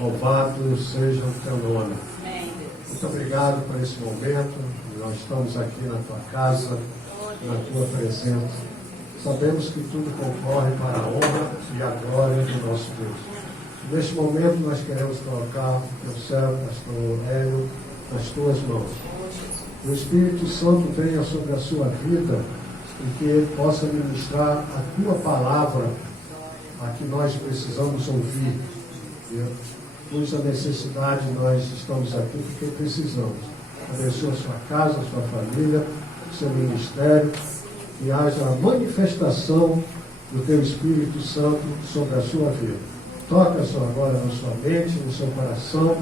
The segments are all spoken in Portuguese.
Louvado seja o teu nome. Muito obrigado por esse momento. Nós estamos aqui na tua casa, na tua presença. Sabemos que tudo concorre para a honra e a glória do nosso Deus. Neste momento nós queremos colocar o servo, pastor Hélio, nas tuas mãos. O Espírito Santo venha sobre a sua vida e que ele possa ministrar a tua palavra, a que nós precisamos ouvir. Cuja necessidade nós estamos aqui porque precisamos. Abençoa a sua casa, a sua família, o seu ministério, que haja a manifestação do teu Espírito Santo sobre a sua vida. Toca só agora na sua mente, no seu coração,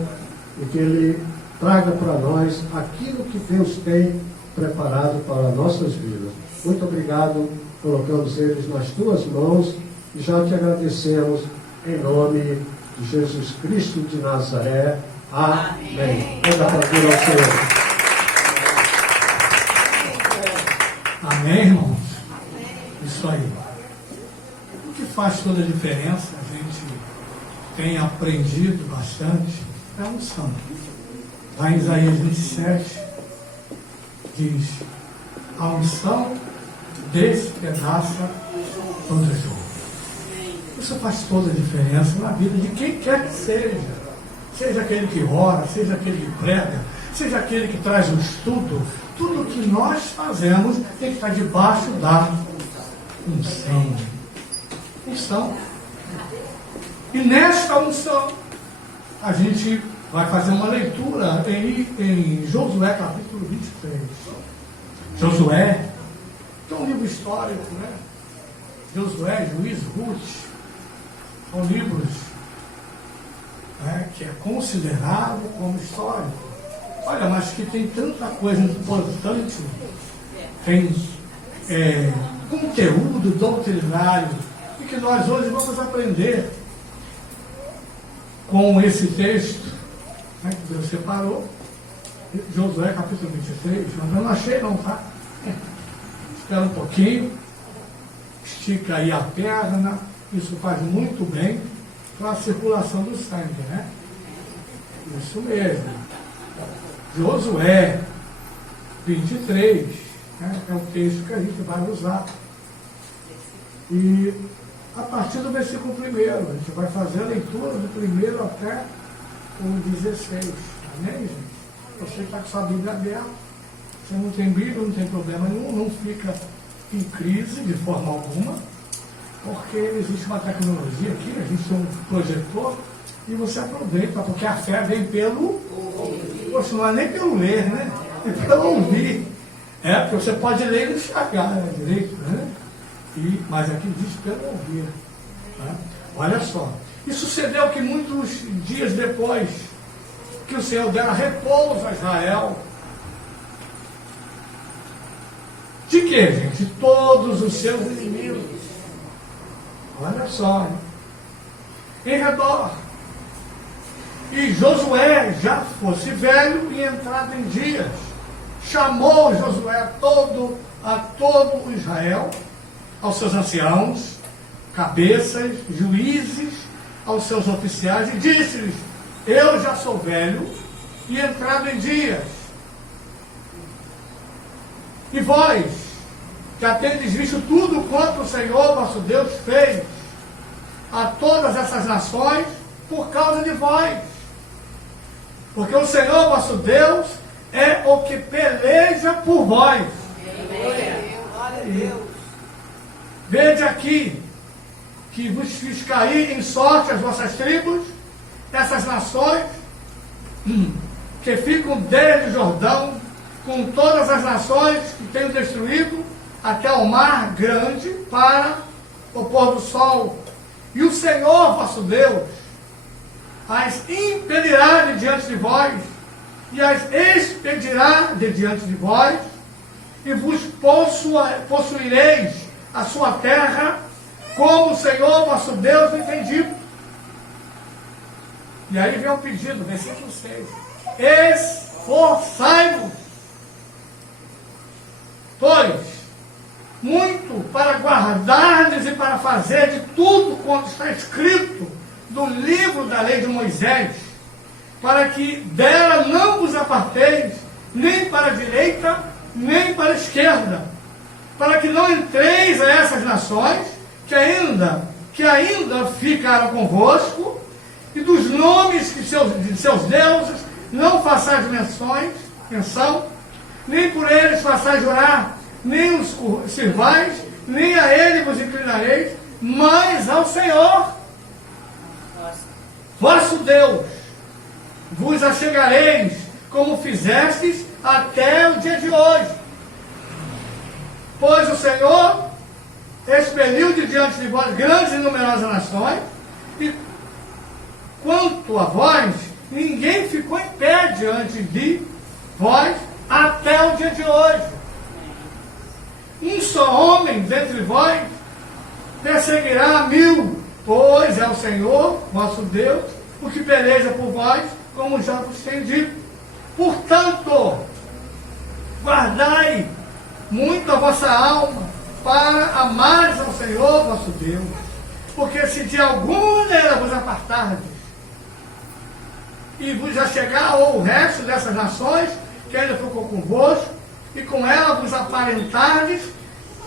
e que ele traga para nós aquilo que Deus tem preparado para nossas vidas. Muito obrigado, colocamos eles nas tuas mãos e já te agradecemos em nome de Jesus Cristo de Nazaré. Amém. Manda para Deus ao Senhor. Amém, irmãos? Isso aí. O que faz toda a diferença, a gente tem aprendido bastante, é a unção. Lá em Isaías 27, diz: a unção despedaça todo jogo. Isso faz toda a diferença na vida de quem quer que seja. Seja aquele que ora, seja aquele que prega, seja aquele que traz o estudo. Tudo que nós fazemos tem que estar debaixo da unção. Unção. E nesta unção, a gente vai fazer uma leitura em Josué capítulo 23. Josué, que é um livro histórico, né? Josué, Juiz, Ruth, são livros, né, que é considerado como histórico. Olha, mas que tem tanta coisa importante, tem conteúdo doutrinário, e que nós hoje vamos aprender com esse texto, né, que Deus separou, Josué capítulo 23, mas eu não achei não, tá? Espera um pouquinho, estica aí a perna, isso faz muito bem para a circulação do sangue, né? Isso mesmo. Josué 23, né, é o texto que a gente vai usar. E a partir do versículo 1, a gente vai fazer a leitura do 1 até o 16. Amém, gente? Você está com sua Bíblia aberta. Você não tem Bíblia, não tem problema nenhum, não fica em crise de forma alguma, porque existe uma tecnologia aqui, a gente tem um projetor, e você aproveita, porque a fé vem pelo ouvir. Poxa, não é nem pelo ler, né? É pelo ouvir. Porque você pode ler e enxergar, né, direito, né? Mas aqui diz pelo ouvir. Né? Olha só. E sucedeu que muitos dias depois que o Senhor dera repouso a Israel, de quê, gente? De todos os seus inimigos. Olha só, hein? Em redor. E Josué já fosse velho e entrado em dias. Chamou Josué a todo Israel, aos seus anciãos, cabeças, juízes, aos seus oficiais, e disse-lhes: eu já sou velho e entrado em dias. E vós, que já tendes visto tudo quanto o Senhor vosso Deus fez a todas essas nações por causa de vós. Porque o Senhor vosso Deus é o que peleja por vós. Glória a Deus. Vede aqui que vos fiz cair em sorte as vossas tribos, essas nações que ficam desde o Jordão, com todas as nações que tenho destruído, até o mar grande, para o pôr do sol. E o Senhor vosso Deus as impedirá de diante de vós, e as expedirá de diante de vós, e vos possuireis a sua terra, como o Senhor vosso Deus lhe tem dito. E aí vem o pedido, versículo 6. Esforçai-vos, pois, muito para guardardes e para fazer de tudo quanto está escrito do livro da lei de Moisés, para que dela não vos aparteis, nem para a direita, nem para a esquerda, para que não entreis a essas nações que ainda ficaram convosco, e dos nomes de seus deuses não façais menção, nem por eles façais jurar, nem os sirvais, nem a ele vos inclinareis, mas ao Senhor, vosso Deus, vos achegareis, como fizestes até o dia de hoje. Pois o Senhor expeliu de diante de vós grandes e numerosas nações, e quanto a vós, ninguém ficou em pé diante de vós até o dia de hoje. Um só homem dentre vós perseguirá 1000, pois é o Senhor, vosso Deus, o que peleja por vós, como já vos tenho dito. Portanto, guardai muito a vossa alma, para amares ao Senhor, vosso Deus. Porque se de alguma vos apartardes, e vos achegar ou o resto dessas nações, que ainda ficou convosco, e com ela vos aparentardes,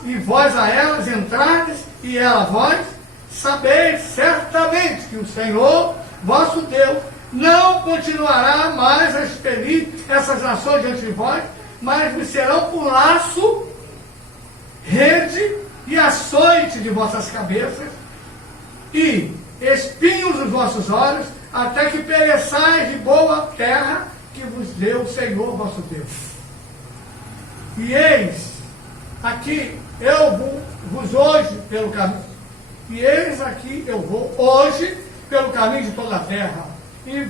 e vós a elas entrardes, e ela a vós, sabeis certamente que o Senhor, vosso Deus, não continuará mais a expelir essas nações diante de vós, mas vos serão por laço, rede e açoite de vossas cabeças, e espinhos dos vossos olhos, até que pereçais de boa terra que vos deu o Senhor vosso Deus. E eis aqui eu vos hoje pelo caminho, e eis aqui eu vou hoje pelo caminho de toda a terra, e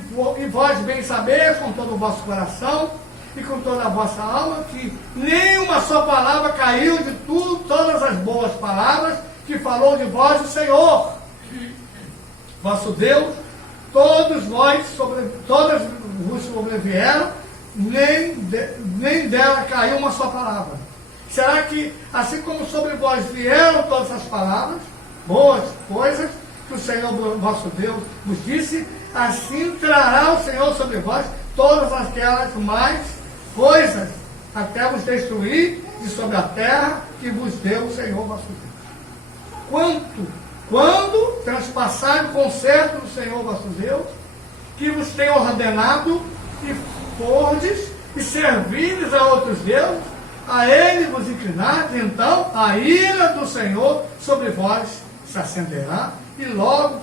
vós bem sabeis com todo o vosso coração e com toda a vossa alma que nenhuma só palavra caiu de todas as boas palavras que falou de vós o Senhor vosso Deus. Todas vos sobrevieram, nem dela caiu uma só palavra. Será que, assim como sobre vós vieram todas as palavras, boas coisas, que o Senhor vosso Deus vos disse, assim trará o Senhor sobre vós todas aquelas mais coisas, até vos destruir de sobre a terra que vos deu o Senhor vosso Deus. Quando transpassar o concerto do Senhor vosso Deus, que vos tem ordenado, e fordes, e servides a outros deuses, a ele vos inclinardes, então a ira do Senhor sobre vós se acenderá, e logo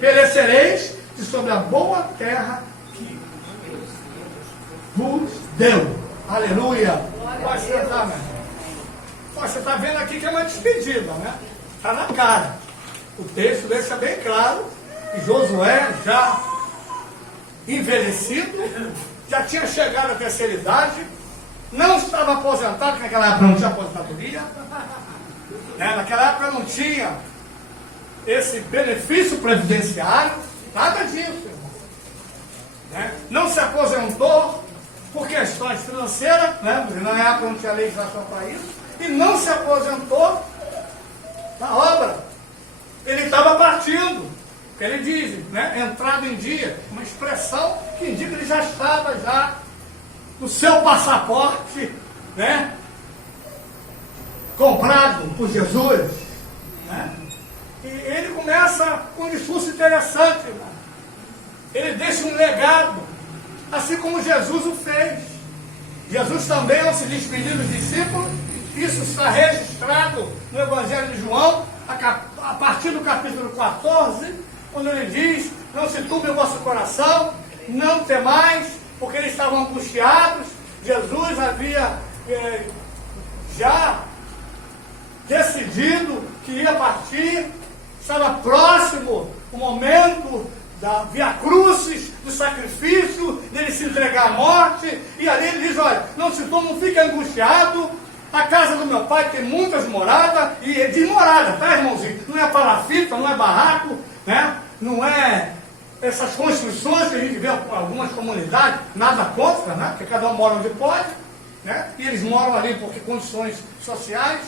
perecereis de sobre a boa terra que vos deu. Aleluia! Pode sentar, né? Você está vendo aqui que é uma despedida, né? Está na cara. O texto deixa bem claro que Josué, já envelhecido, já tinha chegado à terceira idade, não estava aposentado, que naquela época não tinha aposentadoria, naquela época não tinha esse benefício previdenciário, nada disso, irmão. Não se aposentou por questões financeiras, na época não tinha legislação para isso, e não se aposentou na obra. Ele estava partindo, que ele diz, entrado em dia, uma expressão que indica que ele já estava já no seu passaporte, comprado por Jesus, E ele começa com um discurso interessante, Ele deixa um legado, assim como Jesus o fez. Jesus também, ao se despedir dos discípulos, isso está registrado no Evangelho de João, a partir do capítulo 14, quando ele diz: não se turbe o vosso coração, não temais, porque eles estavam angustiados. Jesus havia já decidido que ia partir, estava próximo o momento da Via Crucis, do sacrifício, dele se entregar à morte, e ali ele diz: olha, não se turbe, não fique angustiado, a casa do meu pai tem muitas moradas, e de morada, tá, irmãozinho? Não é palafita, não é barraco, não é essas construções que a gente vê em algumas comunidades, nada contra, porque cada um mora onde pode, e eles moram ali porque condições sociais,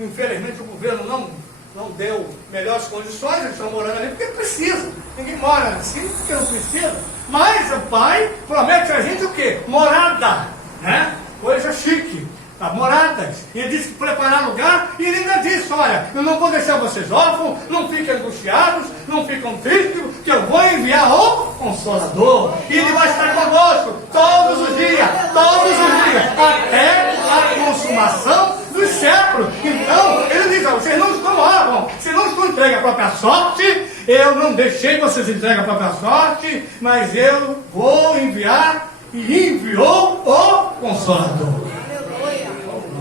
infelizmente o governo não deu melhores condições, eles estão morando ali porque precisa. Ninguém mora assim porque não precisa. Mas o Pai promete a gente o quê? Morada, né? Coisa chique. Moradas, e ele disse que preparar lugar, e ele ainda disse, olha, eu não vou deixar vocês órfãos, não fiquem angustiados, não ficam tristes, que eu vou enviar o Consolador, e ele vai estar conosco todos os dias, até a consumação dos séculos. Então, ele diz, vocês não estão órfãos, vocês não estão entregues à própria sorte, eu não deixei vocês entregues à própria sorte, mas eu vou enviar, e enviou o Consolador.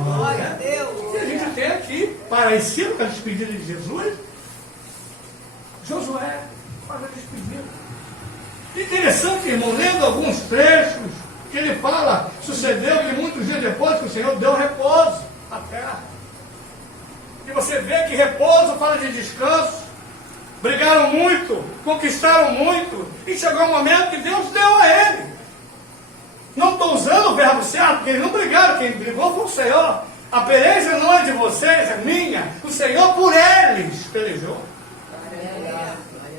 Glória a Deus. E a gente tem aqui, para esse a despedida de Jesus, Josué faz a despedida. Interessante, irmão, lendo alguns trechos, que ele fala, sucedeu que muitos dias depois que o Senhor deu repouso à terra. E você vê que repouso fala de descanso. Brigaram muito, conquistaram muito, e chegou um momento que Deus deu a ele. Não estou usando o verbo certo, porque eles não brigaram, quem brigou foi o Senhor. A peleja não é de vocês, é minha. O Senhor por eles pelejou.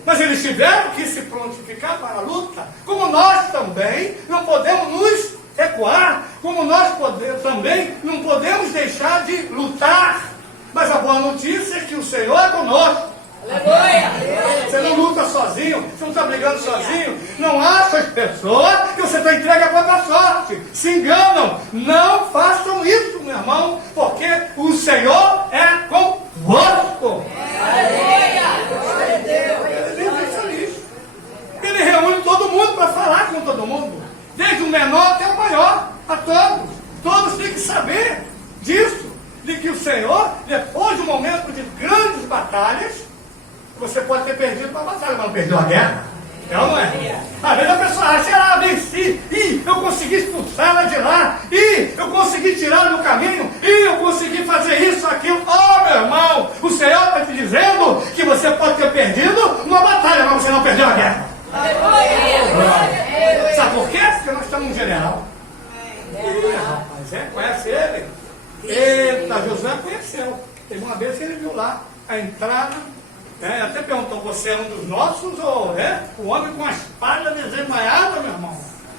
Mas eles tiveram que se prontificar para a luta. Como nós também não podemos nos recuar, como nós também não podemos deixar de lutar. Mas a boa notícia é que o Senhor é conosco. Aleluia. Você não luta sozinho, você não está brigando sozinho. Não acha as pessoas que você está entregue à própria sorte. Se enganam. Não façam isso, meu irmão, porque o Senhor é convosco. Ele reúne todo mundo para falar com todo mundo, desde o menor até o maior, a todos. Todos têm que saber disso, de que o Senhor, depois de um momento de grandes batalhas, você pode ter perdido uma batalha, mas não perdeu a guerra. É ou não é? Às vezes a pessoa acha, venci, e eu consegui expulsá-la de lá, e eu consegui tirá-la do caminho, e eu consegui fazer isso, aquilo. Oh, meu irmão, o Senhor está te dizendo que você pode ter perdido uma batalha, mas você não perdeu a guerra. Sabe por quê? Porque nós estamos um general. Rapaz, conhece ele? Eita, Josué conheceu. Teve uma vez que ele viu lá a entrada. Até perguntou, você é um dos nossos ou é? O homem com a espada desembainhada, meu irmão.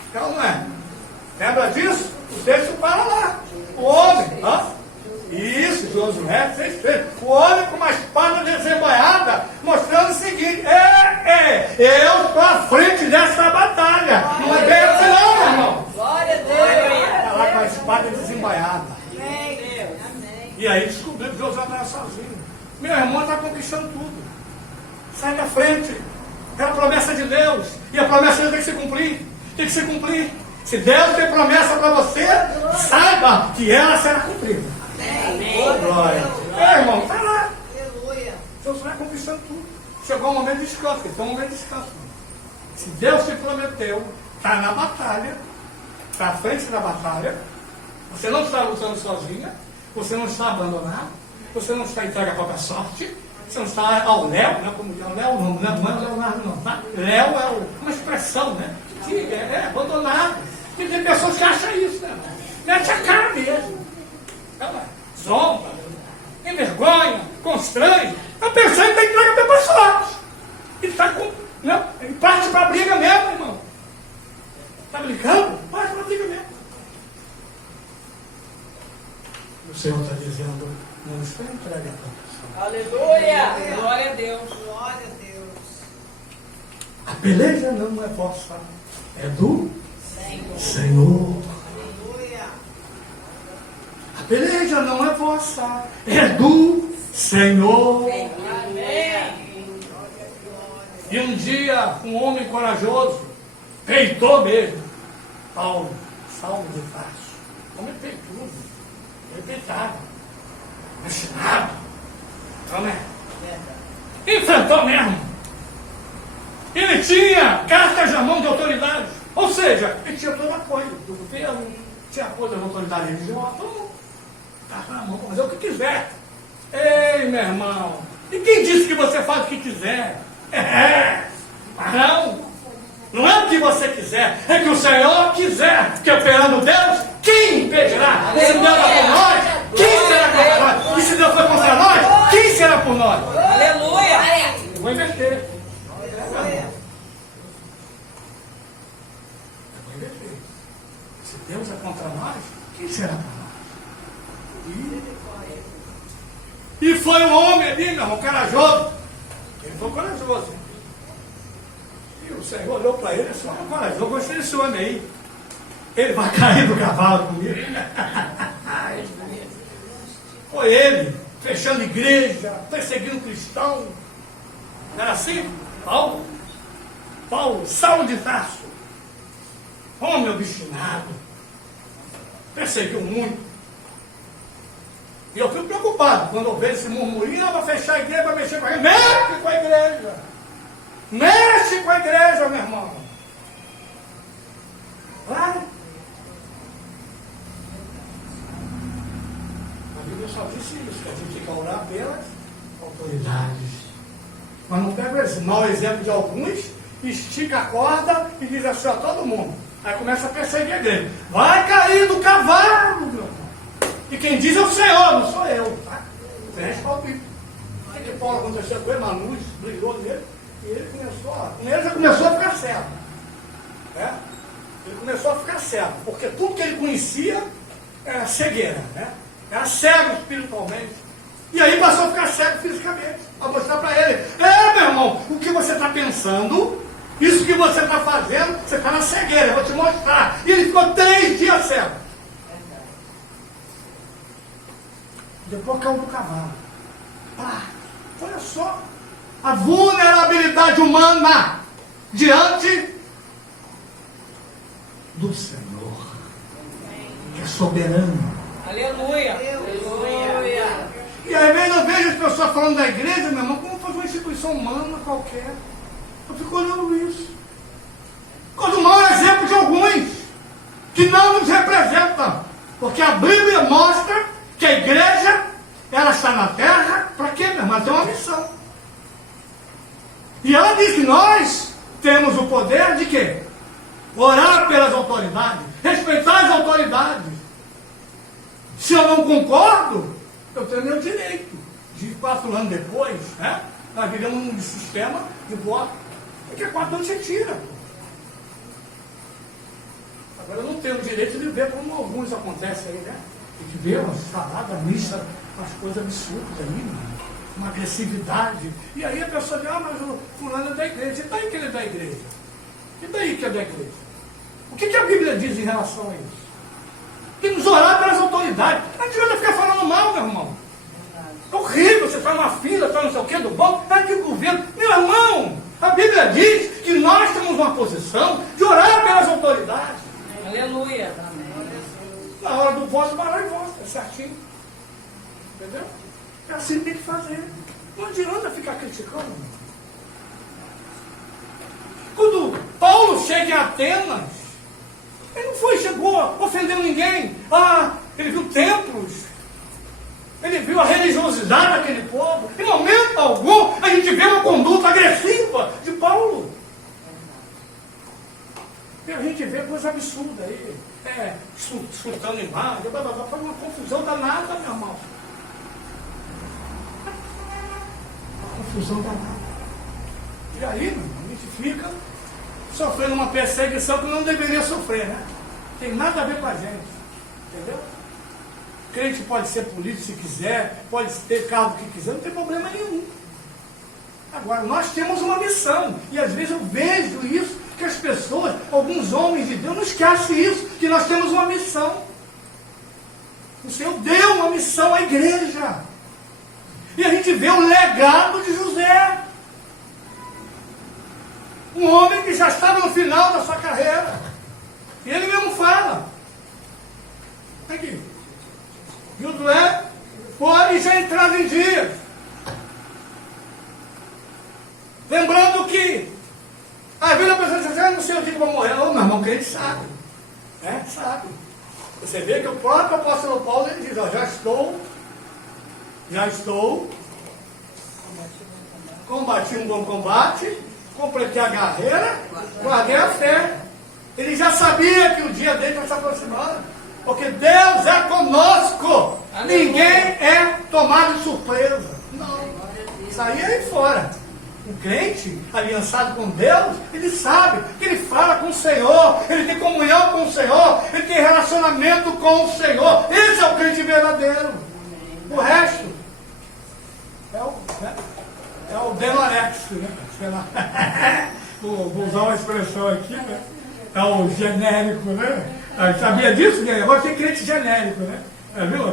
Então não é. Lembra disso? O texto para lá. O homem, isso, Josué 6:3. O homem com uma espada desembainhada, mostrando o seguinte, eu estou à frente dessa batalha. Não é bem assim não, meu irmão. Glória a Deus. Está lá com a espada desembainhada. E aí descobriu que Josué não era sozinho. Meu irmão está conquistando tudo. Sai da frente. É a promessa de Deus. E a promessa de Deus tem que se cumprir. Tem que se cumprir. Se Deus tem promessa para você, saiba que ela será cumprida. Amém. Glória. Irmão, está lá. Aleluia. Deus vai conquistando tudo. Chegou um momento de descanso. Então, um momento de descanso. Se Deus te prometeu, está na batalha, está à frente da batalha, você não está lutando sozinha, você não está abandonado, você não está entregue à própria sorte, você não está ao Léo, né? Como é o Léo, não é Leonardo, não, tá? Léo é uma expressão, né? Que é abandonado. E tem pessoas que acham isso, né? Mete a cara mesmo. Ela zomba, envergonha, constrange. A pessoa está entregue à própria sorte. E está com. Não, ele parte para a briga mesmo, irmão. Está brincando? Parte para a briga mesmo. O Senhor está dizendo, não está entregue à própria sorte. Aleluia. Glória a Deus. Glória a Deus. A peleja não é vossa, é do Senhor. Aleluia. A peleja não é vossa, é do Senhor. Amém. E um dia, um homem corajoso, peitou mesmo, Saulo de Tarso. O homem peitou, ele peitava, ensinado, enfrentou mesmo. Ele tinha cartas na mão de autoridades, ou seja, ele tinha todo o apoio do governo, tinha apoio das autoridades religiosas, todo carta na mão, fazer o que quiser. Ei, meu irmão, e quem disse que você faz o que quiser? Não é o que você quiser, é que o Senhor quiser, que operando Deus, quem impedirá? Se Deus é por nós, quem será contra nós? E se Deus foi contra nós, quem será será por nós? Aleluia. Eu vou inverter. Se Deus é contra nós, quem será por nós? E foi um homem ali, meu irmão, corajoso. Ele foi corajoso. E o Senhor olhou para ele e disse: olha, corajoso, eu gostei desse homem aí. Ele vai cair do cavalo comigo. Foi ele, fechando igreja, perseguindo cristão. Não era assim? Paulo, Saulo de Tarso. Homem obstinado. Perseguiu muito. E eu fico preocupado quando eu vejo esse murmurinho: vai fechar a igreja, vai mexer com a igreja. Mexe com a igreja. Mexe com a igreja, meu irmão. Vai. A Bíblia só disse isso, que a gente tem que orar pelas autoridades. Mas não pega esse mau exemplo de alguns, estica a corda e diz assim a todo mundo. Aí começa a perseguir a igreja. Vai cair do cavalo, meu irmão. E quem diz é o Senhor, não sou eu. Tá? Fecha o Bíblia. O que Paulo aconteceu com ele? Uma luz brilhou nele e ele já começou a ficar cego. Né? Ele começou a ficar cego, porque tudo que ele conhecia era cegueira. Né? Era cego espiritualmente. E aí passou a ficar cego fisicamente. Para mostrar para ele: meu irmão, o que você está pensando, isso que você está fazendo, você está na cegueira, eu vou te mostrar. E ele ficou 3 dias cego. Depois caiu do cavalo. Olha só a vulnerabilidade humana diante do Senhor, que é soberano. Aleluia. Aleluia. E às vezes eu vejo as pessoas falando da igreja, meu irmão, como fosse uma instituição humana qualquer. Eu fico olhando isso. Quando mau exemplo de alguns que não nos representam. Porque a Bíblia mostra que a igreja, ela está na terra, para quê, meu irmão? Tem uma missão. E ela diz que nós temos o poder de quê? Orar pelas autoridades, respeitar as autoridades. Se eu não concordo, eu tenho meu direito de 4 anos depois, né? Nós vivemos um sistema de voto. Porque 4 anos você tira. Agora eu não tenho o direito de ver como alguns acontecem aí, né? Tem que ver uma salada mista, umas coisas absurdas aí, mano. Uma agressividade. E aí a pessoa diz: mas o fulano é da igreja. E daí que ele é da igreja? E daí que é da igreja? O que a Bíblia diz em relação a isso? Temos que orar pelas autoridades. Não adianta ficar falando mal, meu irmão. É horrível, você está numa fila, está não sei o que, do banco, está aqui o governo. Meu irmão, a Bíblia diz que nós temos uma posição de orar pelas autoridades. Aleluia. Na hora do voto, vai lá e vota, é certinho. Entendeu? É assim que tem que fazer. Não adianta ficar criticando. Quando Paulo chega em Atenas, ele não chegou ofendendo ninguém. Ele viu templos. Ele viu a religiosidade daquele povo. Em momento algum, a gente vê uma conduta agressiva de Paulo. E a gente vê coisa absurda aí. Chutando imagem, faz uma confusão danada, meu irmão. Uma confusão danada. E aí, meu irmão, a gente fica sofrendo uma perseguição que não deveria sofrer, né? Tem nada a ver com a gente. Entendeu? O crente pode ser político se quiser, pode ter cargo que quiser, não tem problema nenhum. Agora, nós temos uma missão. E às vezes eu vejo isso, que as pessoas, alguns homens de Deus, não esquecem isso, que nós temos uma missão. O Senhor deu uma missão à igreja. E a gente vê o legado de José. Um homem que já estava no final da sua carreira. E ele mesmo fala. Aqui. Josué foi e já entrava em dias. Lembrando que às vezes a pessoa diz: não sei o dia que eu vou morrer. Ô, meu irmão, que ele sabe. Sabe. Você vê que o próprio apóstolo Paulo, ele diz: já estou, combati um bom combate, completei a carreira, guardei a fé. Ele já sabia que o dia dele está se aproximando. Porque Deus é conosco. Ninguém é tomado de surpresa. Não. Isso aí é aí fora. O crente, aliançado com Deus, ele sabe que ele fala com o Senhor, ele tem comunhão com o Senhor, ele tem relacionamento com o Senhor. Esse é o crente verdadeiro. O resto é o Denorex, né? Sei lá. Vou usar uma expressão aqui, né? É o genérico, né? Sabia disso, né? Agora tem crente genérico, né? Viu?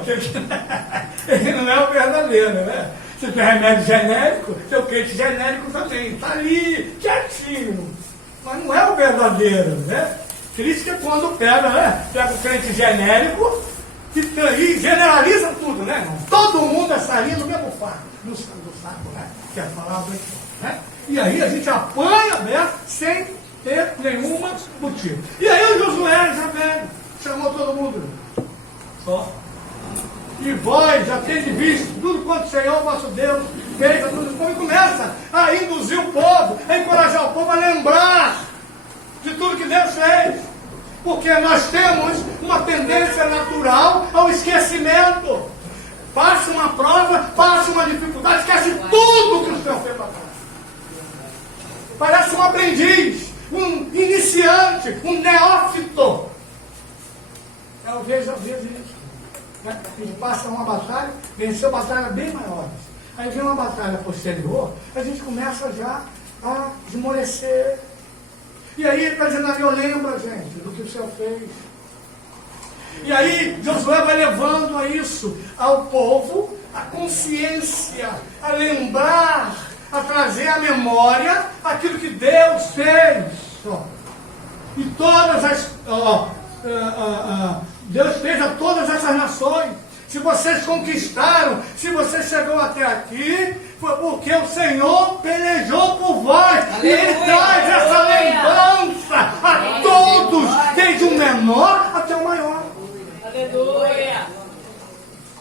Ele não é o verdadeiro, né? Se tem remédio genérico, seu crente genérico também. Está ali, quietinho. Mas não é o verdadeiro, né? Crítica é quando pega, né? Pega o crente genérico e generaliza tudo, né? Todo mundo é saído do mesmo saco, né? Que é a palavra aqui, né? E aí a gente apanha, né? Sem ter nenhuma motivo. E aí o Josué já veio, chamou todo mundo. Só. E vós já tendes visto tudo quanto o Senhor, vosso Deus, fez a tudo como, e começa a induzir o povo, a encorajar o povo a lembrar de tudo que Deus fez. Porque nós temos uma tendência natural ao esquecimento. Passa uma prova, passa uma dificuldade, esquece tudo que o Senhor fez para trás. Parece um aprendiz, um iniciante, um neófito. Eu vejo isso. A gente passa uma batalha, venceu batalhas bem maiores. Aí vem uma batalha posterior, a gente começa já a esmorecer. E aí ele está dizendo, eu lembro, gente, do que o Senhor fez. E aí Josué vai levando a isso, ao povo, a consciência, a lembrar, a trazer à memória aquilo que Deus fez. E todas as... Deus fez a todas essas nações. Se vocês conquistaram, se você chegou até aqui, foi porque o Senhor pelejou por vós. Aleluia, e Ele traz essa lembrança a todos, desde o menor até o maior. Aleluia.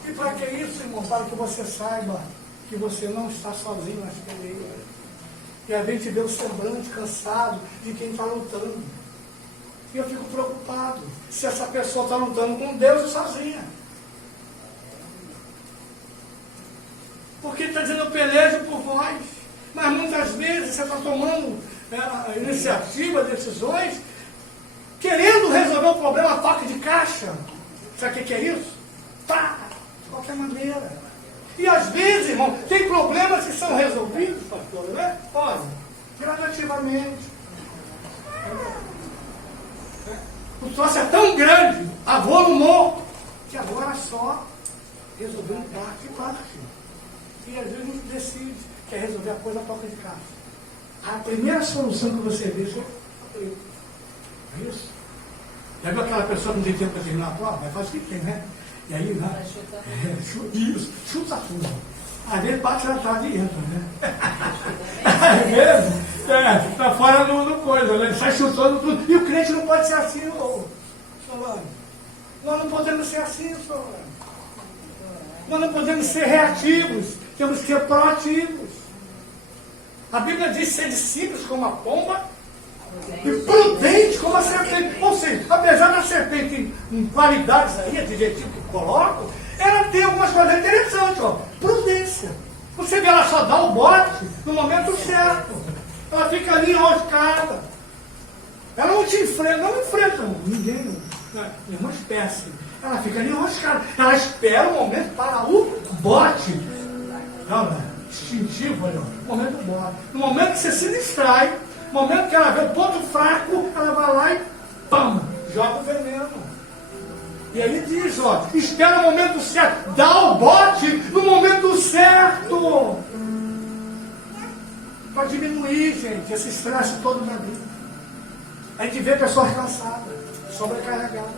E para que isso, irmão? Para que você saiba que você não está sozinho nas peleias. E a gente vê o semblante cansado de quem está lutando. E eu fico preocupado se essa pessoa está lutando com Deus e sozinha. Porque está dizendo, eu pelejo por vós. Mas muitas vezes você está tomando iniciativa, decisões, querendo resolver o problema a toque de caixa. Sabe o que é isso? Tá, de qualquer maneira. E às vezes, irmão, tem problemas que são resolvidos, pastor, né? Olha, gradativamente. O troço é tão grande, avolumou, que agora só resolveu em parte e parte. E às vezes a gente decide que é resolver a coisa a toca de caixa. A primeira solução que você vê é isso. Já viu aquela pessoa que não tem tempo para terminar a prova? Mas faz o que tem, né? E aí, né? Chuta tudo. Às vezes bate na trave e entra, né? Às vezes, está fora do coisa, né? Sai chutando tudo. E o crente não pode ser assim, Solano. Nós não podemos ser assim, Solano. Nós não podemos ser reativos, temos que ser proativos. A Bíblia diz ser simples como a pomba e prudente como a serpente. Ou seja, apesar da serpente em qualidades aí, adjetivo que coloco, ela tem algumas coisas interessantes, ó. Prudência. Você vê, ela só dá o bote no momento certo. Ela fica ali enroscada. Ela não te enfrenta, não enfrenta ninguém, nenhuma espécie. Ela fica ali enroscada. Ela espera o momento para o bote. Não, instintivo, olha, o momento do bote. No momento que você se distrai, no momento que ela vê o ponto fraco, ela vai lá e pam, joga o veneno. E aí diz, ó, espera o momento certo, dá o bote no momento certo. Para diminuir, gente, esse estresse todo na vida. A gente vê pessoas cansadas, sobrecarregadas.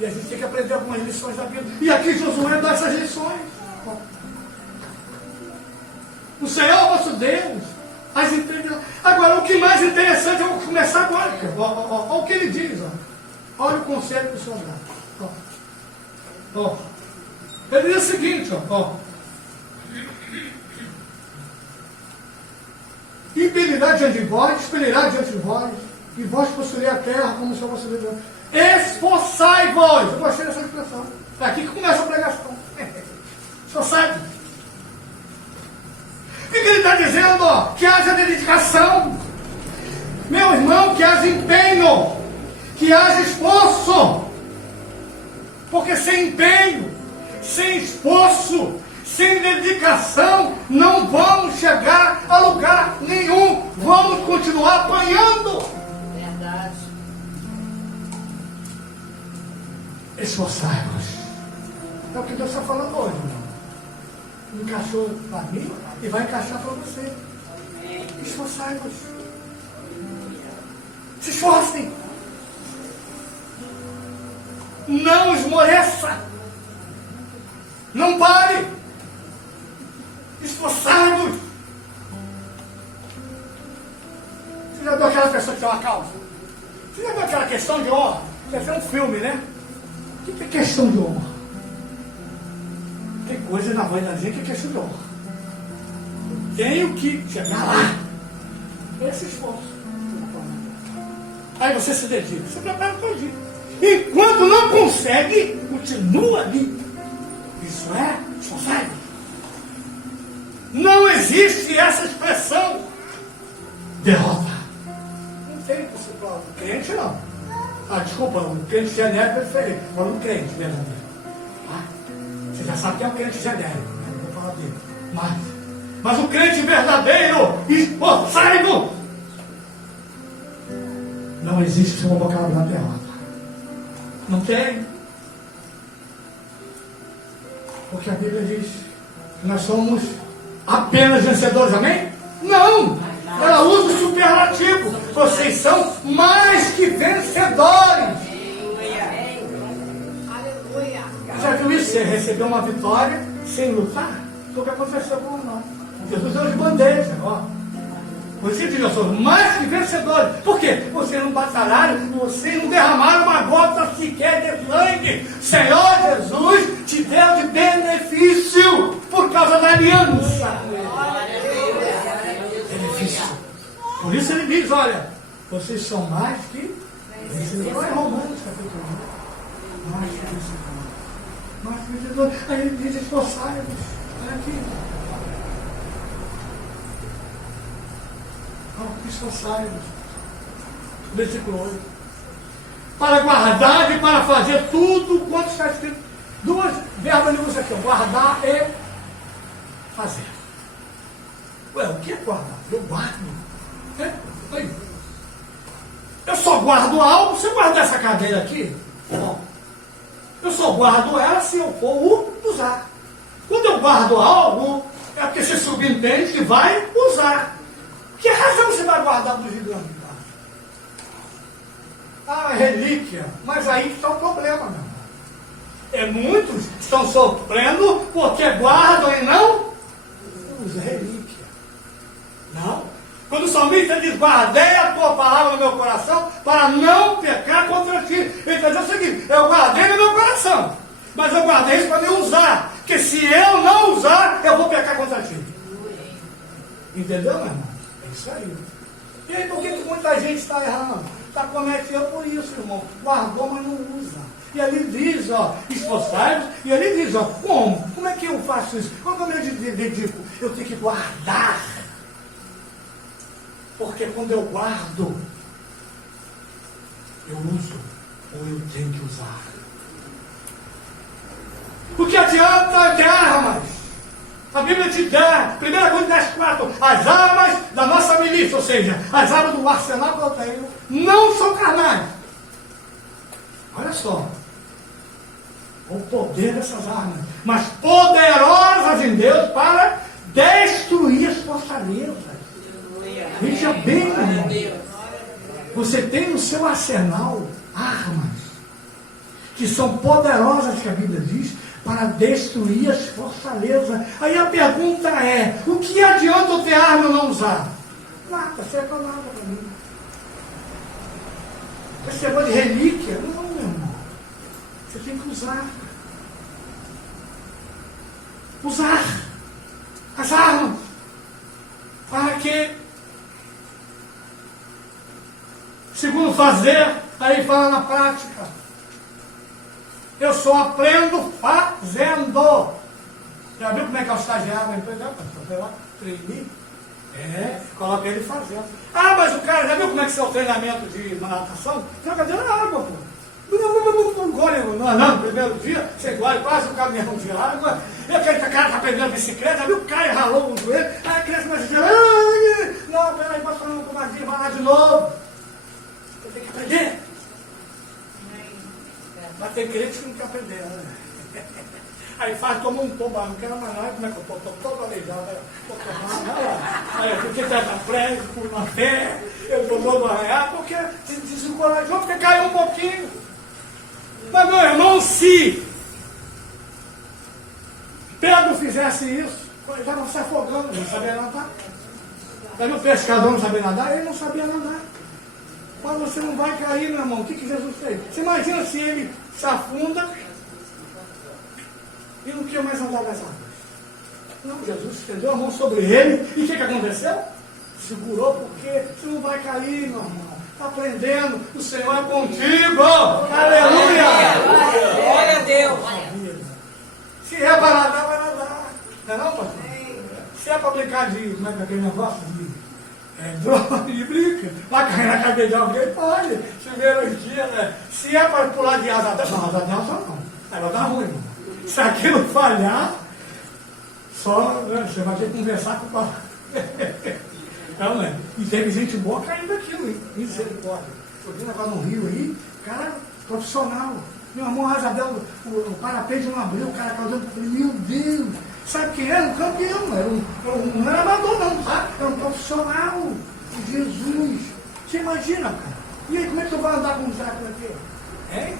E a gente tem que aprender algumas lições da Bíblia. E aqui Josué dá essas lições. O Senhor, nosso Deus, as integridades. Agora, o que mais interessante, eu vou começar agora. Olha o que ele diz. Olha o conselho que o Senhor dá. Ele diz o seguinte, impedirá diante de vós, expelirá diante de vós, e vós possuirei a terra como o Senhor possuirá. Esforçai-vos. Eu gostei dessa expressão. É aqui que começa a pregação. Esforçai-vos. que ele está dizendo? Ó, que haja dedicação. Meu irmão, que haja empenho, que haja esforço. Porque sem empenho, sem esforço, sem dedicação, não vamos chegar a lugar nenhum. Vamos continuar apanhando. Verdade. Esforçai-vos. É o que Deus está falando hoje, irmão. Encaixou para mim e vai encaixar para você. Esforçai-vos. Se esforcem. Não esmoreça. Não pare. Esforçai-vos. Você já viu aquela pessoa que tem uma causa? Você já viu aquela questão de honra? Deve ser um filme, né? O que é questão de honra? Tem coisa na voz da gente que é questão de honra. Eu tenho que chegar lá. Esse esforço. Aí você se dedica. Você prepara o seu dia. Enquanto não consegue, continua ali. Isso é esforçar. Não existe essa expressão derrota. Não tem principal. O crente não. Desculpa, o crente genérico é diferente. Agora um crente verdadeiro. Você já sabe que é um crente genérico, né? Não vou falar dele. Mas o crente verdadeiro, esforçai-vos. Não existe uma vocabulário na derrota. Não tem. Porque a Bíblia diz que nós somos apenas vencedores, amém? Não! Ela usa o superlativo. Vocês são mais que vencedores. Aleluia. Já viu isso? Você recebeu uma vitória sem lutar? Foi o que aconteceu com nós. Jesus deu os bandeiras agora. Você diz, eu sou mais que vencedores. Por quê? Vocês não batalharam, vocês não derramaram uma gota sequer de sangue. Senhor Jesus te deu de benefício por causa da aliança. Benefício. Por isso ele diz, olha, vocês são mais que vencedores. Não é Romanos capítulo 1. Mais que vencedores. Mais que vencedores. Aí ele diz, esforçai-vos. Olha aqui. Esforçai-vos. Versículo 8. Para guardar e para fazer tudo quanto está escrito. Duas verbos ele usa aqui, guardar e fazer. Ué, o que é guardar? Eu guardo. Aí. Eu só guardo algo se eu guardar essa cadeira aqui. Bom, eu só guardo ela se eu for usar. Quando eu guardo algo, é porque você subentende que vai usar. Que razão você vai guardar do gigante? Relíquia. Mas aí que está o problema, meu irmão. Muitos estão sofrendo porque guardam e não usam relíquia. Não. Quando o salmista diz, guardei a tua palavra no meu coração para não pecar contra ti. Ele está dizendo o seguinte, eu guardei no meu coração, mas eu guardei isso para me usar. Porque se eu não usar, eu vou pecar contra ti. Entendeu, meu irmão? Isso aí. E aí, por que muita gente está errando? Está cometendo por isso, irmão. Guardou, mas não usa. E ali diz, ó, esforçai-vos. E ali diz, ó, como? Como é que eu faço isso? Como eu me dedico? Eu tenho que guardar. Porque quando eu guardo, eu uso, ou eu tenho que usar. O que adianta ter armas? A Bíblia te dá, 1 Coríntios 4, as armas da nossa milícia, ou seja, as armas do arsenal que eu tenho, não são carnais. Olha só, o poder dessas armas, mas poderosas em Deus para destruir as fortalezas. Veja bem, irmão, você tem no seu arsenal armas que são poderosas, que a Bíblia diz, para destruir as fortalezas. Aí a pergunta é, o que adianta eu ter arma e não usar? Nada, serve para nada para mim. Esse negócio de relíquia, não, meu irmão. Você tem que usar. Usar as armas. Para que? Segundo fazer, aí fala na prática. Eu só aprendo fazendo. Já viu como é que é o estagiário na empresa? Foi lá, treinei. Coloca ele fazendo. Ah, mas o cara, já viu como é que é o treinamento de natação? Joga dentro da água, pô. No primeiro dia, você engole quase um caminhão de água, e aquele cara tá pegando a bicicleta, já viu, cai, ralou um joelho, aí a criança começa a dizer, não, peraí, posso falar um pouquinho, vai lá de novo. Você tem que aprender. Mas tem crente que não quer aprender, né? Aí faz como um tombo, não quero mais nada, como é que eu estou todo aleijado, estou tomando, aí eu fiquei tetraplégico, fui na fé, eu estou todo arranhado, porque desencorajou, porque caiu um pouquinho. Mas meu irmão, se Pedro fizesse isso, ele estava se afogando, não sabia nadar. Aí o pescador não sabia nadar, ele não sabia nadar. Mas você não vai cair, meu irmão, o que Jesus fez? Você imagina se ele se afunda e não quer mais andar nas águas. Não, Jesus estendeu a mão sobre ele e o que aconteceu? Segurou, porque você não vai cair, meu irmão. Está aprendendo, o Senhor é contigo. Aleluia! Glória a Deus. Se é para nadar, vai nadar. Não é não, pastor? Se é para brincar de, como é que é aquele negócio de drone, de brinca, vai cair na cabeça de alguém, pode. Primeiros dias, né? Se é para pular de asa delta, não, asa delta não. Aí vai dar ruim, irmão. Se aquilo falhar, só você vai ter que conversar com o pai. Não, né? E teve gente boa caindo daquilo, hein? Misericórdia. Eu vi um negócio no Rio aí, cara, profissional. Meu irmão, asa delta, o parapente não abriu, o cara causando. Eu falei, meu Deus, sabe quem era? Um campeão, não era amador, não, sabe? Era um profissional. Jesus. Você imagina, cara? E aí, como é que tu vai andar com um saco aqui? Hein?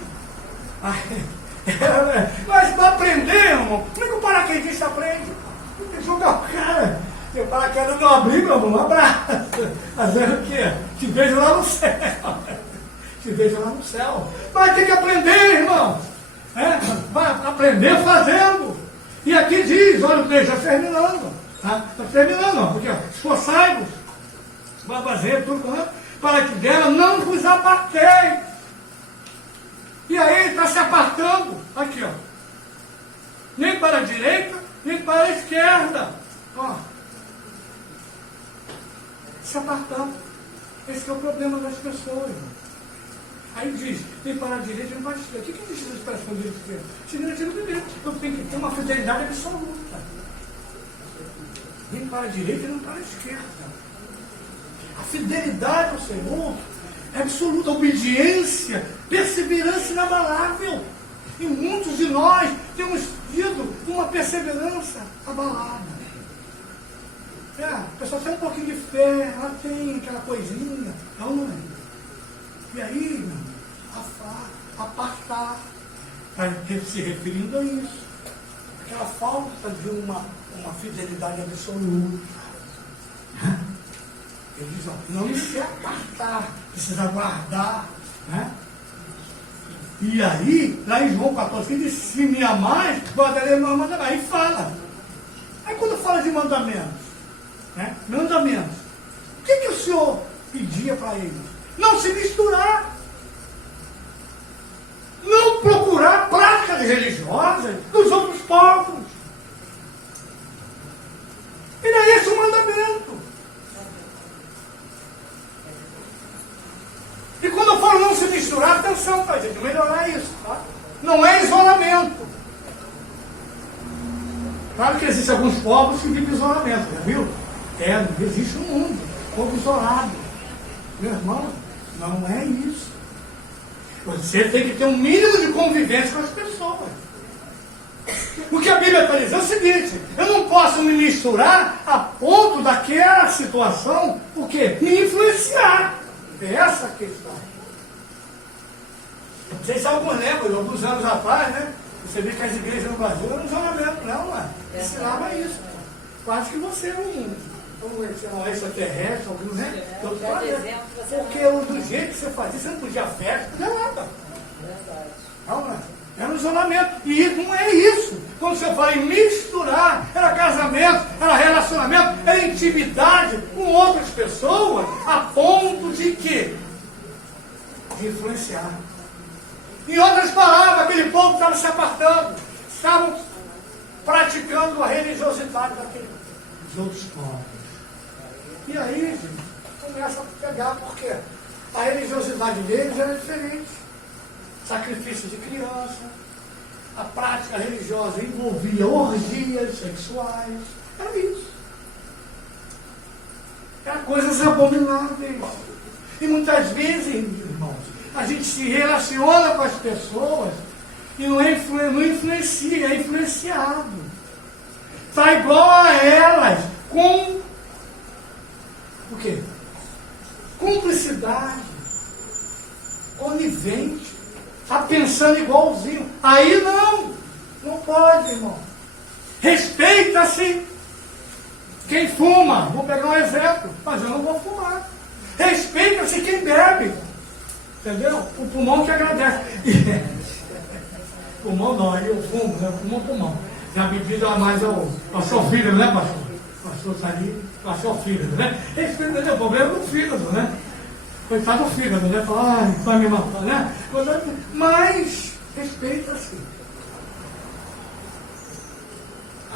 Mas para aprender, irmão, como é que o paraquedista aprende? Tem que jogar o cara. Se o paraquedas não abrir, meu irmão, um abraço. Fazendo o quê? Te vejo lá no céu. Te vejo lá no céu. Vai ter que aprender, irmão. Vai aprender fazendo. E aqui diz, olha o texto, está terminando. Está terminando, ó, porque esforçai-vos, vai fazer tudo, para que dela não vos apartei. E aí ele está se apartando, aqui ó, nem para a direita, nem para a esquerda, ó, se apartando. Esse é o problema das pessoas. Aí diz, nem para a direita, nem para a esquerda. O que diz isso para a esquerda? Significa primeiro, eu tenho que ter uma fidelidade absoluta. Nem para a direita, nem para a esquerda. A fidelidade ao Senhor é absoluta, obediência, perseverança inabalável. E muitos de nós temos tido uma perseverança abalada. A pessoa tem um pouquinho de fé, ela tem aquela coisinha, não é? E aí, apartar, está se referindo a isso. Aquela falta de uma fidelidade absoluta. Ele diz, ó, não se apartar, precisa guardar, né? E aí, lá em João 14, ele diz, se me amais, guardarei meus mandamentos. Aí fala. Aí quando fala de mandamentos, né? Mandamentos, o que o Senhor pedia para eles? Não se misturar. Não procurar práticas religiosas dos outros povos. E não é esse o mandamento. E quando eu falo não se misturar, atenção, para a gente melhorar isso, tá? Não é isolamento. Claro que existem alguns povos que vivem isolamento, já viu? Existe um mundo, povo isolado. Meu irmão, não é isso. Você tem que ter um mínimo de convivência com as pessoas. O que a Bíblia está dizendo é o seguinte, eu não posso me misturar a ponto daquela situação, o quê? Me influenciar. É essa a questão. Não sei se alguns lembram, alguns anos atrás, né? Você vê que as igrejas no Brasil eram um isolamento, não é? Ensinava isso. Quase que você é um extraterrestre, algum, né? Porque do jeito que você fazia, você não podia festa, não podia nada. Não é? Era um isolamento. E não é isso. Quando você fala em misturar, era casamento, era relacionamento, era intimidade com outras pessoas, a ponto de quê? De influenciar. Em outras palavras, aquele povo estava se apartando, estavam praticando a religiosidade dos outros povos. E aí, gente, começa a pegar, porque a religiosidade deles era diferente. Sacrifício de criança, a prática religiosa envolvia orgias sexuais, era isso. Eram coisas abomináveis. E muitas vezes, irmãos, a gente se relaciona com as pessoas e não influencia, é influenciado. Está igual a elas, com o quê? Cumplicidade, conivente, está pensando igualzinho. Aí não pode, irmão. Respeita-se quem fuma. Vou pegar um exemplo, mas eu não vou fumar. Respeita-se quem bebe. Entendeu? O pulmão que agradece. Pulmão não, aí eu fumo, né? Pulmão. E a bebida mais é o seu fígado, né, pastor? O pastor está ali, o seu fígado, né? Respeita, o problema é do fígado, né? Coitado do fígado, né? Fala, ai, vai me matar, né? Mas respeita-se.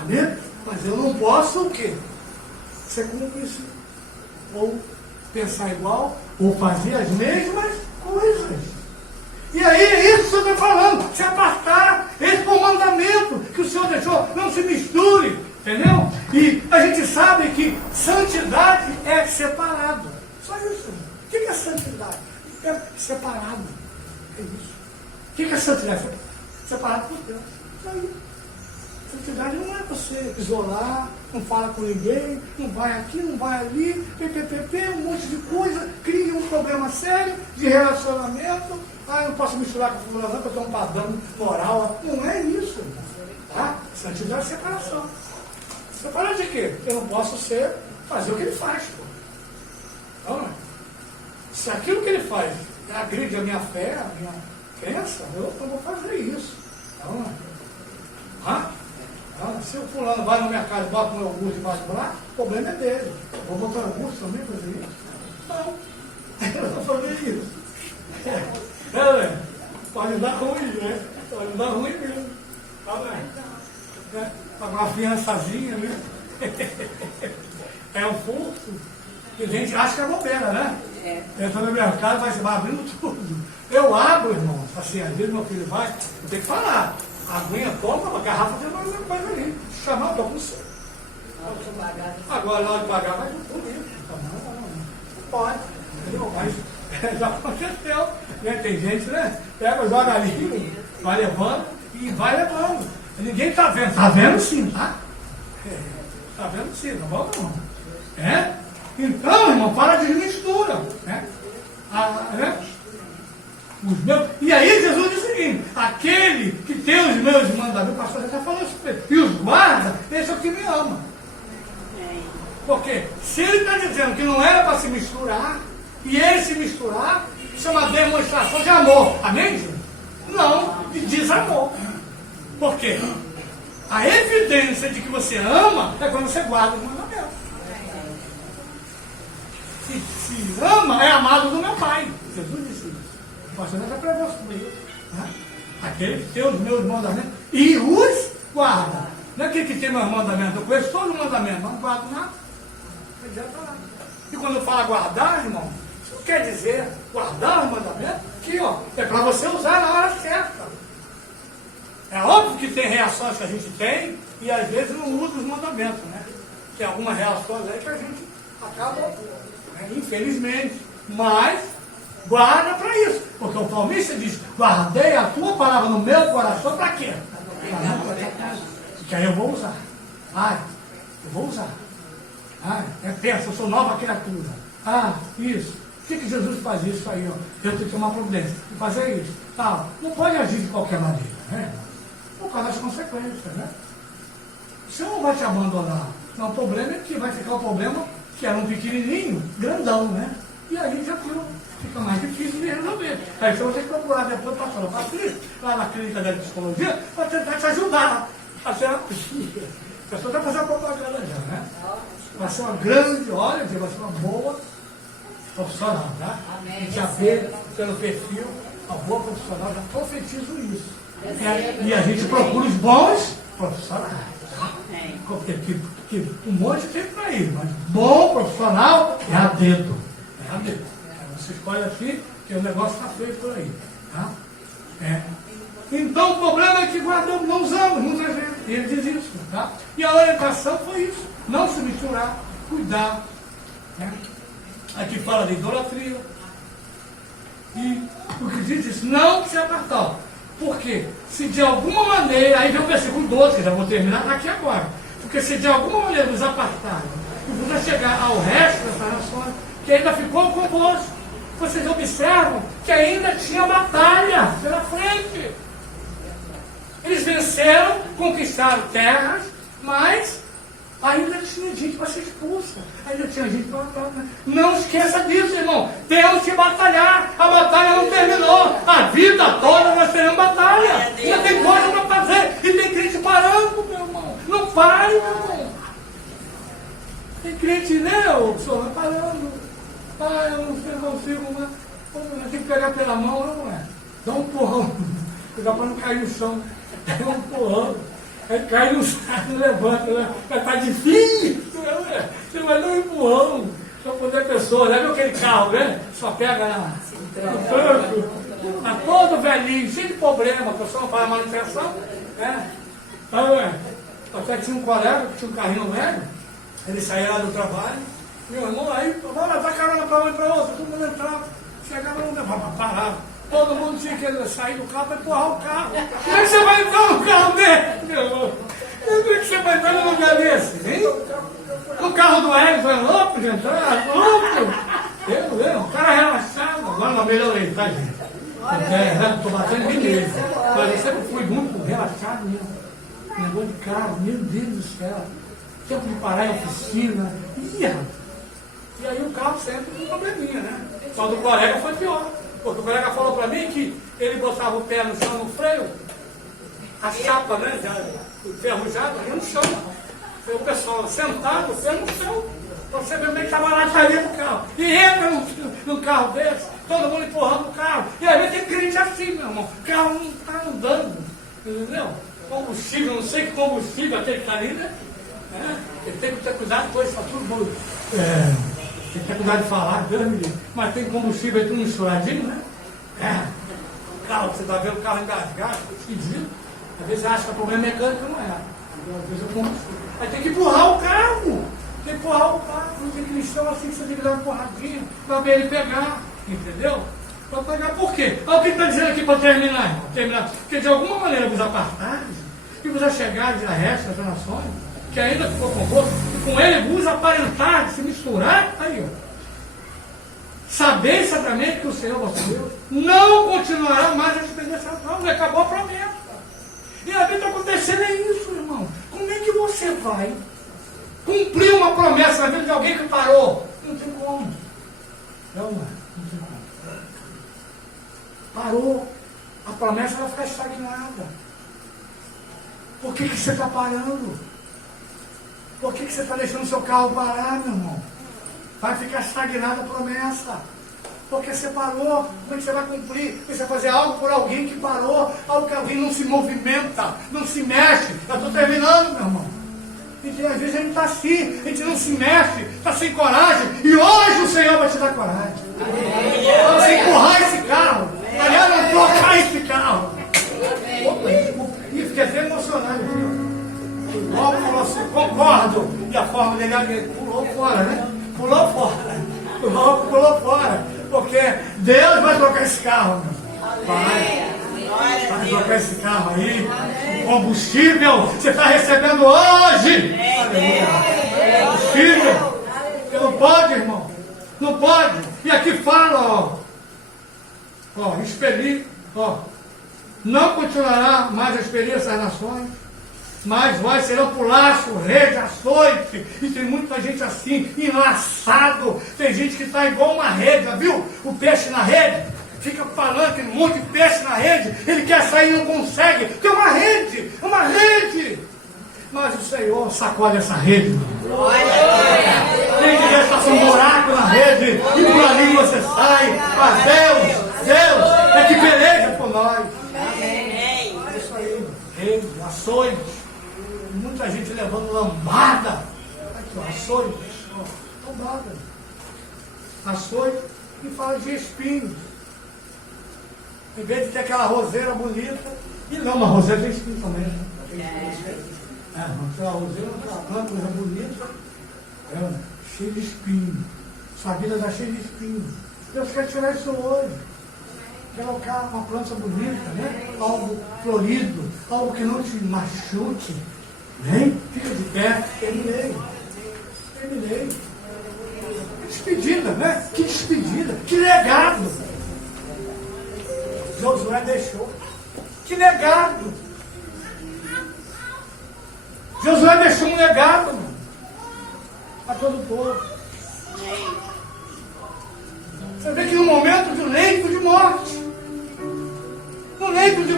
Amém? Mas eu não posso o quê? Ser cúmplice. Ou pensar igual, ou fazer as mesmas coisas. E aí é isso que eu estou falando, se apartar. Esse foi o mandamento que o Senhor deixou, não se misture, entendeu? E a gente sabe que santidade é separado. Só isso. O que é santidade? É separado. É isso. O que é santidade? Separado por Deus. Isso aí. Santidade não é você isolar, não fala com ninguém, não vai aqui, não vai ali, um monte de coisa, cria um problema sério de relacionamento. Ah, eu não posso misturar com o fulano, porque eu tenho um padrão moral. Não é isso. Tá? Santidade é separação. Separar de quê? Eu não posso fazer o que ele faz. Pô. Não, se aquilo que ele faz agride a minha fé, a minha crença, eu não vou fazer isso. Não, se o fulano vai no mercado e bota o meu iogurte embaixo do braço, o problema é dele. Eu vou botar o iogurte também para fazer isso? Não, eu vou fazer isso. Pode dar ruim, né? Pode dar ruim mesmo. Pagar uma fiançazinha, né? É um furto. E a gente acha que é bobeira, né? Entra no mercado, vai abrindo tudo. Eu abro, irmão, assim, às vezes meu filho vai, eu tenho que falar. A aguinha toma, a garrafa tem mais uma coisa ali. Chamar, eu tô com você. Agora, na hora de pagar, vai tudo isso. Não pode. Entendeu? Mas já aconteceu. Né? Tem gente, né? Pega, joga ali, vai levando e vai levando. Ninguém tá vendo. Tá vendo sim, tá? Tá vendo sim, não vamos não. Então, irmão, para de mistura. Né? E aí Jesus diz o seguinte: aquele que tem os meus mandamentos, o pastor já falou isso para ele, e os guarda, esse é o que me ama. Porque se ele está dizendo que não era para se misturar, e ele se misturar, isso é uma demonstração de amor. Amém, Jesus? Não, de desamor. Por quê? A evidência de que você ama é quando você guarda os mandamentos. Se ama, é amado do meu Pai. Jesus disse isso. O pastor já pregou sobre isso. Né? Aquele que tem os meus mandamentos e os guarda. Não é aquele que tem meus mandamentos. Eu conheço todo o mandamento, não guardo nada. Não adianta nada. E quando eu falo guardar, irmão, isso não quer dizer guardar os mandamentos, que ó, é para você usar na hora certa. É óbvio que tem reações que a gente tem e às vezes não usa os mandamentos, né? Tem algumas reações aí que a gente acaba, né, infelizmente, mas guarda para isso. Porque o salmista diz: guardei a tua palavra no meu coração para quê? Porque aí eu vou usar. Eu vou usar. Pensa, eu sou nova criatura. Isso. Por que Jesus faz isso aí? Ó? Eu tenho que tomar providência e fazer isso. Não pode agir de qualquer maneira, né? Por causa das consequências, né? O Senhor não vai te abandonar. Não, o problema é que vai ficar o problema que era um pequenininho, grandão, né? E aí já fica mais difícil de resolver. Aí você vai ter que procurar depois para falar, Patrícia, lá na clínica da psicologia, para tentar te ajudar a ser uma psicologia. A pessoa está fazendo propaganda já, né? Vai ser uma grande, olha, vai ser uma boa profissional, tá? Amém. Já vê pelo perfil, uma boa profissional, já profetizo isso. E a gente procura os bons profissionais. Tá? Porque Que um monte tem para ir, mas bom profissional é a dedo. É a dedo. Você escolhe assim, que o negócio está feito por aí. Tá? Então o problema é que guardamos, não usamos muitas vezes. E ele diz isso. Tá? E a orientação foi isso. Não se misturar, cuidar. Né? Aqui fala de idolatria. E o que diz isso? Não se apartar. Por quê? Se de alguma maneira, aí vem o versículo 12, que já vou terminar aqui agora. Porque se de alguma maneira nos apartarem e vos chegar ao resto dessas nações, que ainda ficou convosco, vocês observam que ainda tinha batalha pela frente. Eles venceram, conquistaram terras, mas ainda tinha gente para ser expulsa, ainda tinha gente para matar. Não esqueça disso, irmão. Temos que batalhar. A batalha não terminou. A vida toda nós teremos batalha. Ainda tem coisa para fazer. E tem crente parando, meu irmão. Não pare, meu irmão. Tem crente, né, o senhor vai parando. Ah, eu não consigo, mas eu tenho que pegar pela mão, não é? Dá um empurrão. Dá para não cair no chão. Dá um empurrão. Aí cai no saco, levanta, né? Está difícil, você vai dar um empurrão para poder a pessoa, leva aquele carro, né? Só pega no tranco, está todo velhinho, cheio de problema, a pessoa não faz a manutenção, né? Até tinha um colega que tinha um carrinho velho, ele saía lá do trabalho, meu irmão, aí, bora dar carona para um e para outro, todo mundo entrava, chegava, não parava. Todo mundo tinha que sair do carro para empurrar o carro. Como é que você vai entrar no carro dele, meu irmão? Como é que você vai entrar num lugar desse, hein? No carro do Hélio, foi louco de entrar, louco. Eu, o cara relaxado. Agora não melhorei, tá, gente? Estou batendo bem mesmo. Mas eu sempre fui muito relaxado mesmo. Negócio de carro, meu Deus do céu. Tempo de parar em oficina. E aí o carro sempre com probleminha, né? Só do colega foi pior. Porque o colega falou para mim que ele botava o pé no chão no freio, a chapa, né, já enferrujada, no chão. O pessoal sentado, o pé no chão. Você vê como é que estava lá atrás do carro. E entra num carro desse, todo mundo empurrando o carro. E às vezes tem crente assim, meu irmão. O carro não está andando, entendeu? Combustível, não sei que combustível aquele que está ali, né? Ele tem que ter cuidado com isso, está tudo bom. Tem que ter cuidado de falar, Deus me livre. Mas tem combustível aí tudo misturadinho, né? O carro, você está vendo o carro engasgado, esquisito. Às vezes acha que o problema é mecânico, não é. Às vezes é combustível. Aí tem que empurrar o carro. Tem que empurrar o carro. Não tem cristão assim que você tem que dar uma porradinha para ver ele pegar. Entendeu? Para pegar por quê? Olha o que ele está dizendo aqui para terminar, irmão. Terminar. Porque de alguma maneira vos apartares e vos achegares a resto das nações, que ainda ficou convosco, e com ele vos aparentar, se misturar, aí, ó. Sabeis certamente que o Senhor vosso Deus não continuará mais a experiência, não, acabou a promessa. E a vida está acontecendo é isso, irmão. Como é que você vai cumprir uma promessa na vida de alguém que parou? Não tem como. Não tem como. Parou. A promessa vai ficar estagnada. Por que você está parando? Por que você está deixando o seu carro parar, meu irmão? Vai ficar estagnada a promessa. Porque você parou. Como é que você vai cumprir? Você vai fazer algo por alguém que parou, algo que alguém não se movimenta, não se mexe. Eu estou terminando, meu irmão. E às vezes a gente está assim, a gente não se mexe, está sem coragem. E hoje o Senhor vai te dar coragem. Para você empurrar esse carro. Aliás, não trocar esse carro. E fiquei até emocionado. O Paulo falou assim, concordo. E a forma dele pulou fora, né? Pulou fora. Porque Deus vai trocar esse carro. Vai trocar esse carro aí. Combustível, você está recebendo hoje. Combustível. Você não pode, irmão. Não pode. E aqui fala, expelir, não continuará mais a expelir essas nações, mas vós serão por laço, rede, açoite. E tem muita gente assim, enlaçado. Tem gente que está igual uma rede, já viu? O peixe na rede, fica falando, tem um monte de peixe na rede, ele quer sair e não consegue. Tem uma rede, Mas o Senhor sacode essa rede. Tem que deixar um buraco na rede, e por ali você sai. Mas Deus é que peleja por nós. É isso aí, rede, açoite. Muita gente levando lambada, Açoite, roubada. Açoite e fala de espinhos. Em vez de ter aquela roseira bonita, e não, uma roseira tem espinho também. Não tem uma roseira, uma planta, coisa bonita, cheia de espinho. Sua vida está cheia de espinho. Deus quer tirar isso hoje. Quer colocar uma planta bonita, né? Algo florido, algo que não te machuque. Vem, fica de pé, terminei. Que despedida, né? Que despedida, que legado. Josué deixou. Que legado. Josué deixou um legado, mano, para todo o povo. Você vê que no momento do leito de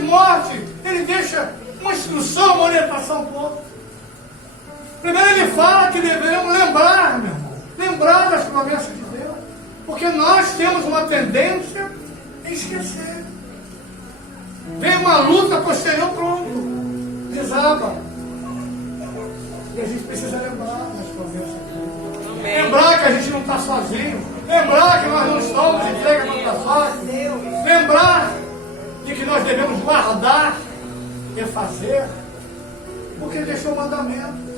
morte, ele deixa uma instrução, uma orientação para o povo. Primeiro ele fala que devemos lembrar, meu irmão, lembrar das promessas de Deus, porque nós temos uma tendência a esquecer. Vem uma luta posterior, pronto, desaba. E a gente precisa lembrar das promessas de Deus. Lembrar que a gente não está sozinho. Lembrar que nós não estamos entregues a nossa sorte. Lembrar de que nós devemos guardar e fazer, porque Ele deixou o mandamento.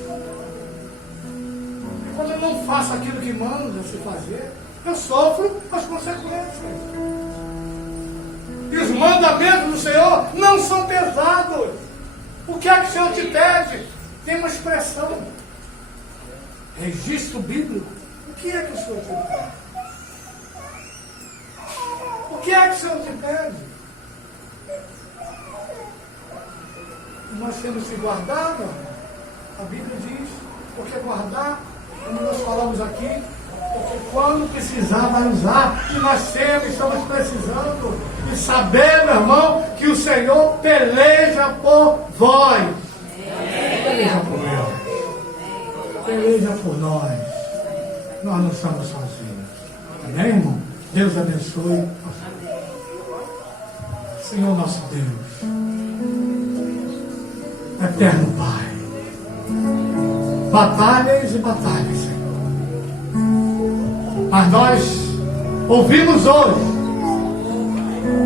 E quando eu não faço aquilo que manda se fazer, eu sofro as consequências. E os mandamentos do Senhor não são pesados. O que é que o Senhor te pede? Tem uma expressão. Registro bíblico. O que é que o Senhor te pede? O que é que o Senhor te pede? Nós temos que guardar, não? A Bíblia diz, porque guardar, como nós falamos aqui, porque quando precisar vai usar, e nós sempre estamos precisando, e saber, meu irmão, que o Senhor peleja por vós. Peleja por nós. Peleja por nós. Nós não estamos sozinhos. Amém, irmão? Deus abençoe. Senhor nosso Deus, eterno Pai, batalhas e batalhas, Senhor. Mas nós ouvimos hoje,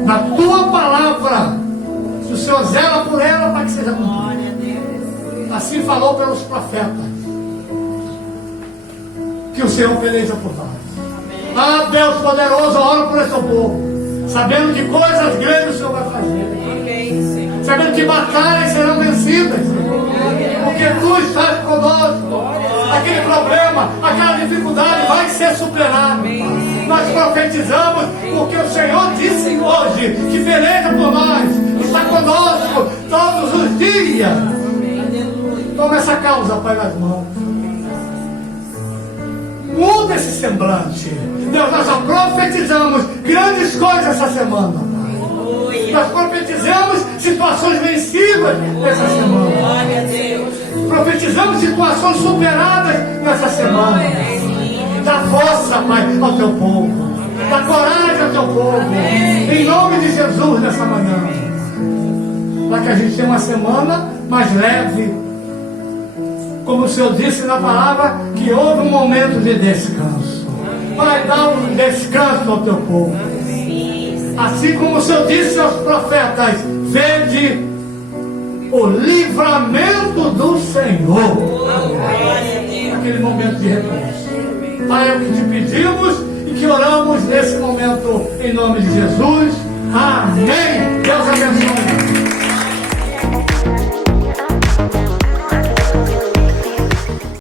na Tua palavra, que o Senhor zela por ela para que seja cumprida. Assim falou pelos profetas, que o Senhor peleja por nós. Ah, Deus poderoso, eu oro por esse povo, sabendo que coisas grandes o Senhor vai fazer, sabendo que batalhas serão vencidas, porque Tu estás conosco. Aquele problema, aquela dificuldade vai ser superado. Nós profetizamos, porque o Senhor disse hoje que peleja por nós, está conosco todos os dias. Toma essa causa, Pai, nas mãos. Muda esse semblante. Deus, nós já profetizamos grandes coisas essa semana, Pai. Nós profetizamos situações vencidas essa semana. Profetizamos situações superadas nessa semana. Dá força, Pai, ao Teu povo. Dá coragem ao Teu povo. Em nome de Jesus, nessa manhã. Para que a gente tenha uma semana mais leve. Como o Senhor disse na palavra, que houve um momento de descanso. Vai dar um descanso ao Teu povo. Assim como o Senhor disse aos profetas, vede o livramento do Senhor. Aquele momento de repouso. Pai, é o que te pedimos e que oramos nesse momento em nome de Jesus. Amém. Deus abençoe.